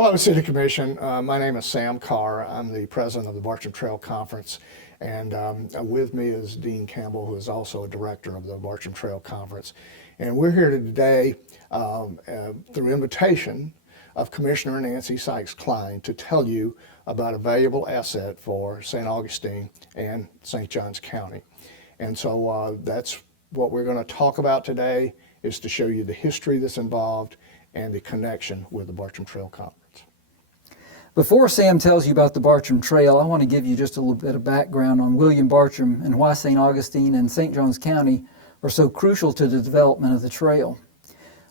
Hello, City Commission. My name is Sam Carr. I'm the president of the Bartram Trail Conference, and with me is Dean Campbell, who is also a director of the Bartram Trail Conference. And we're here today through invitation of Commissioner Nancy Sykes Klein to tell you about a valuable asset for St. Augustine and St. Johns County. And so that's what we're going to talk about today, is to show you the history that's involved and the connection with the Bartram Trail Conference. Before Sam tells you about the Bartram Trail, I want to give you just a little bit of background on William Bartram and why St. Augustine and St. Johns County are so crucial to the development of the trail.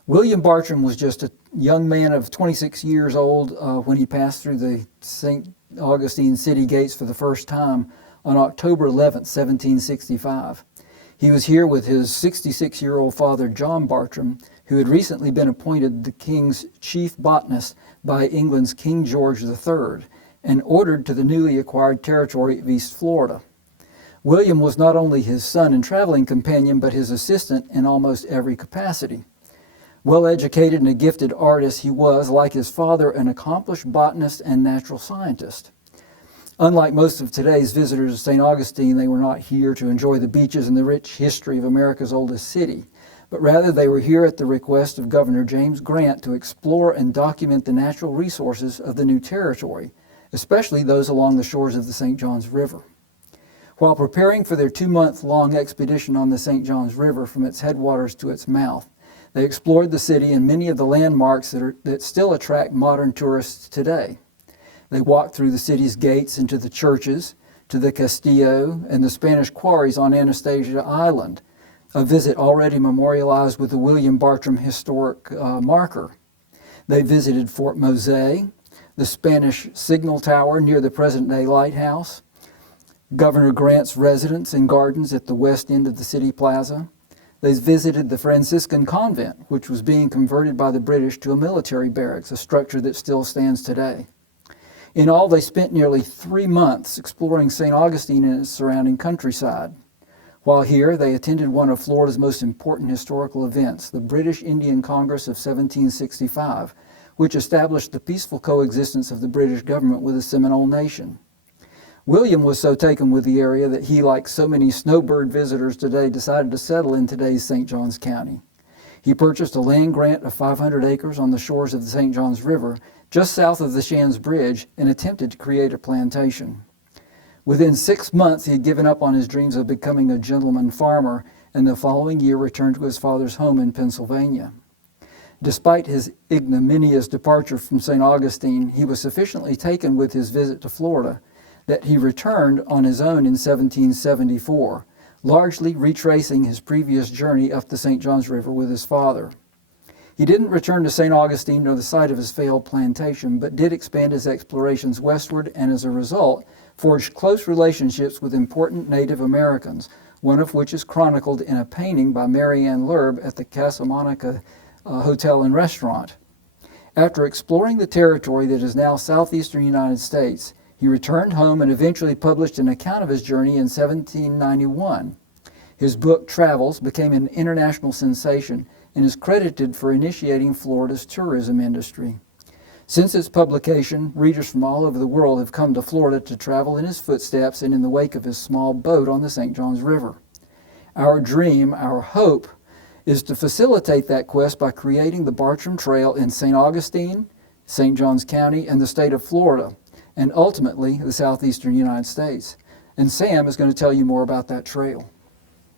William Bartram was just a young man of 26 years old when he passed through the St. Augustine city gates for the first time on October 11, 1765. He was here with his 66-year-old father, John Bartram, who had recently been appointed the king's chief botanist by England's King George III and ordered to the newly acquired territory of East Florida. William was not only his son and traveling companion, but his assistant in almost every capacity. Well-educated and a gifted artist, he was, like his father, an accomplished botanist and natural scientist. Unlike most of today's visitors to St. Augustine, they were not here to enjoy the beaches and the rich history of America's oldest city, but rather they were here at the request of Governor James Grant to explore and document the natural resources of the new territory, especially those along the shores of the St. Johns River. While preparing for their 2-month-long expedition on the St. Johns River from its headwaters to its mouth, they explored the city and many of the landmarks that still attract modern tourists today. They walked through the city's gates into the churches, to the Castillo, and the Spanish quarries on Anastasia Island, a visit already memorialized with the William Bartram historic marker. They visited Fort Mose, the Spanish signal tower near the present-day lighthouse, Governor Grant's residence and gardens at the west end of the city plaza. They visited the Franciscan convent, which was being converted by the British to a military barracks, a structure that still stands today. In all, they spent nearly 3 months exploring St. Augustine and its surrounding countryside. While here, they attended one of Florida's most important historical events, the British Indian Congress of 1765, which established the peaceful coexistence of the British government with the Seminole Nation. William was so taken with the area that he, like so many snowbird visitors today, decided to settle in today's St. Johns County. He purchased a land grant of 500 acres on the shores of the St. Johns River, just south of the Shands Bridge, and attempted to create a plantation. Within 6 months, he had given up on his dreams of becoming a gentleman farmer, and the following year returned to his father's home in Pennsylvania. Despite his ignominious departure from St. Augustine, he was sufficiently taken with his visit to Florida that he returned on his own in 1774, largely retracing his previous journey up the St. Johns River with his father. He didn't return to St. Augustine nor the site of his failed plantation, but did expand his explorations westward, and as a result, forged close relationships with important Native Americans, one of which is chronicled in a painting by Mary Ann Lerb at the Casa Monica Hotel and Restaurant. After exploring the territory that is now southeastern United States, he returned home and eventually published an account of his journey in 1791. His book, Travels, became an international sensation and is credited for initiating Florida's tourism industry. Since its publication, readers from all over the world have come to Florida to travel in his footsteps and in the wake of his small boat on the St. Johns River. Our dream, our hope, is to facilitate that quest by creating the Bartram Trail in St. Augustine, St. Johns County, and the state of Florida, and ultimately the southeastern United States. And Sam is going to tell you more about that trail.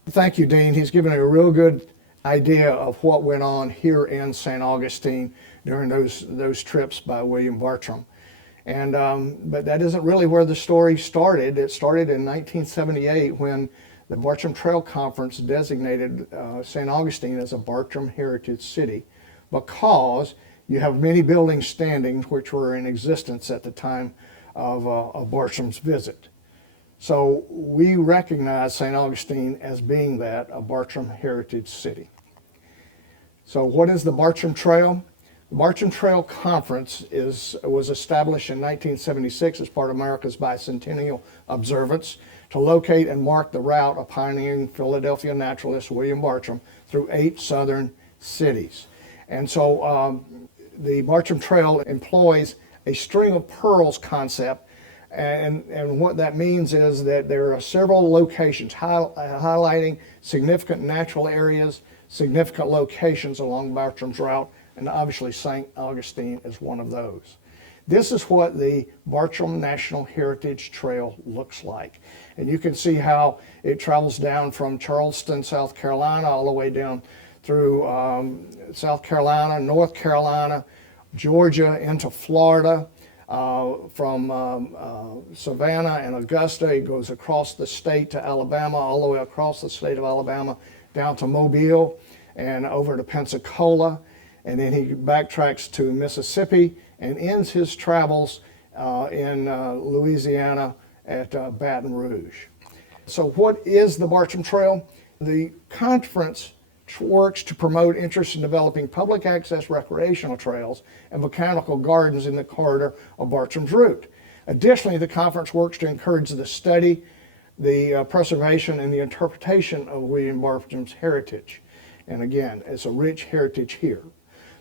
Thank you, Dean. He's given a real good idea of what went on here in St. Augustine during those trips by William Bartram. And but that isn't really where the story started. It started in 1978 when the Bartram Trail Conference designated St. Augustine as a Bartram Heritage City, because you have many buildings standing which were in existence at the time of Bartram's visit. So we recognize St. Augustine as being that, a Bartram Heritage City. So what is the Bartram Trail? The Bartram Trail Conference was established in 1976 as part of America's Bicentennial Observance to locate and mark the route of pioneering Philadelphia naturalist William Bartram through 8 southern cities. And so the Bartram Trail employs a string of pearls concept, and what that means is that there are several locations highlighting significant natural areas, significant locations along Bartram's route, and obviously St. Augustine is one of those. This is what the Bartram National Heritage Trail looks like. And you can see how it travels down from Charleston, South Carolina, all the way down through South Carolina, North Carolina, Georgia, into Florida. From Savannah and Augusta, it goes across the state to Alabama, all the way across the state of Alabama, down to Mobile and over to Pensacola. And then he backtracks to Mississippi and ends his travels in Louisiana at Baton Rouge. So what is the Bartram Trail? The conference works to promote interest in developing public access recreational trails and botanical gardens in the corridor of Bartram's route. Additionally, the conference works to encourage the study, the preservation, and the interpretation of William Bartram's heritage. And again, it's a rich heritage here.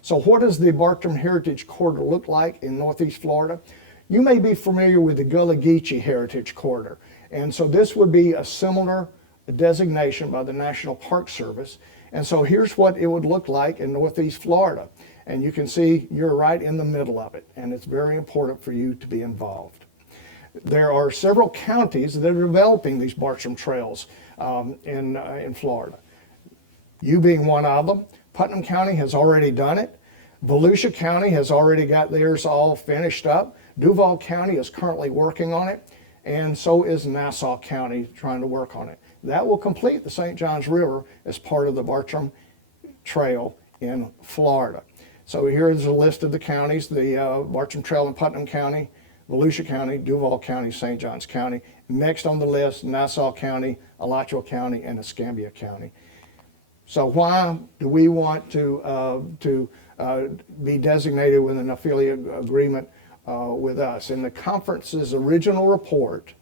So what does the Bartram Heritage Corridor look like in Northeast Florida? You may be familiar with the Gullah Geechee Heritage Corridor. And so this would be a similar designation by the National Park Service. And so here's what it would look like in Northeast Florida. And you can see you're right in the middle of it. And it's very important for you to be involved. There are several counties that are developing these Bartram trails in Florida. You being one of them. Putnam County has already done it. Volusia County has already got theirs all finished up. Duval County is currently working on it. And so is Nassau County trying to work on it. That will complete the St. Johns River as part of the Bartram Trail in Florida. So here is a list of the counties, the Bartram Trail in Putnam County, Volusia County, Duval County, St. Johns County. Next on the list, Nassau County, Alachua County, and Escambia County. So why do we want to be designated with an affiliate agreement with us? In the conference's original report,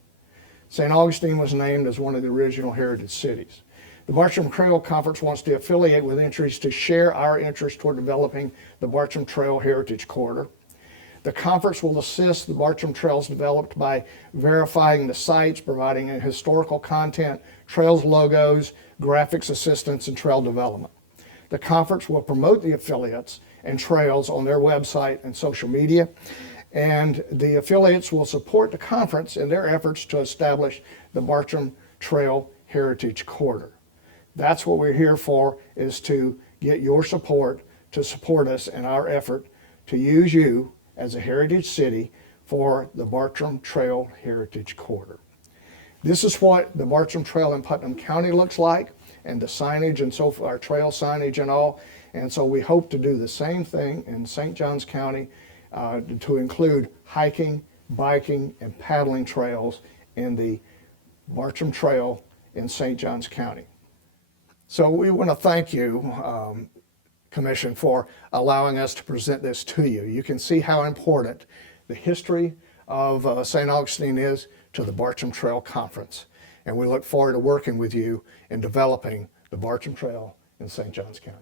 St. Augustine was named as one of the original heritage cities. The Bartram Trail Conference wants to affiliate with entries to share our interest toward developing the Bartram Trail Heritage Corridor. The conference will assist the Bartram Trails developed by verifying the sites, providing a historical content, trails logos, graphics assistance, and trail development. The conference will promote the affiliates and trails on their website and social media, and the affiliates will support the conference in their efforts to establish the Bartram Trail Heritage Corridor. That's what we're here for, is to get your support to support us in our effort to use you as a heritage city for the Bartram Trail Heritage Corridor. This is what the Bartram Trail in Putnam County looks like, and the signage and so forth, our trail signage and all. And so we hope to do the same thing in St. Johns County to include hiking, biking, and paddling trails in the Bartram Trail in St. Johns County. So we want to thank you, Commission, for allowing us to present this to you. You can see how important the history of St. Augustine is to the Bartram Trail Conference. And we look forward to working with you in developing the Bartram Trail in St. Johns County.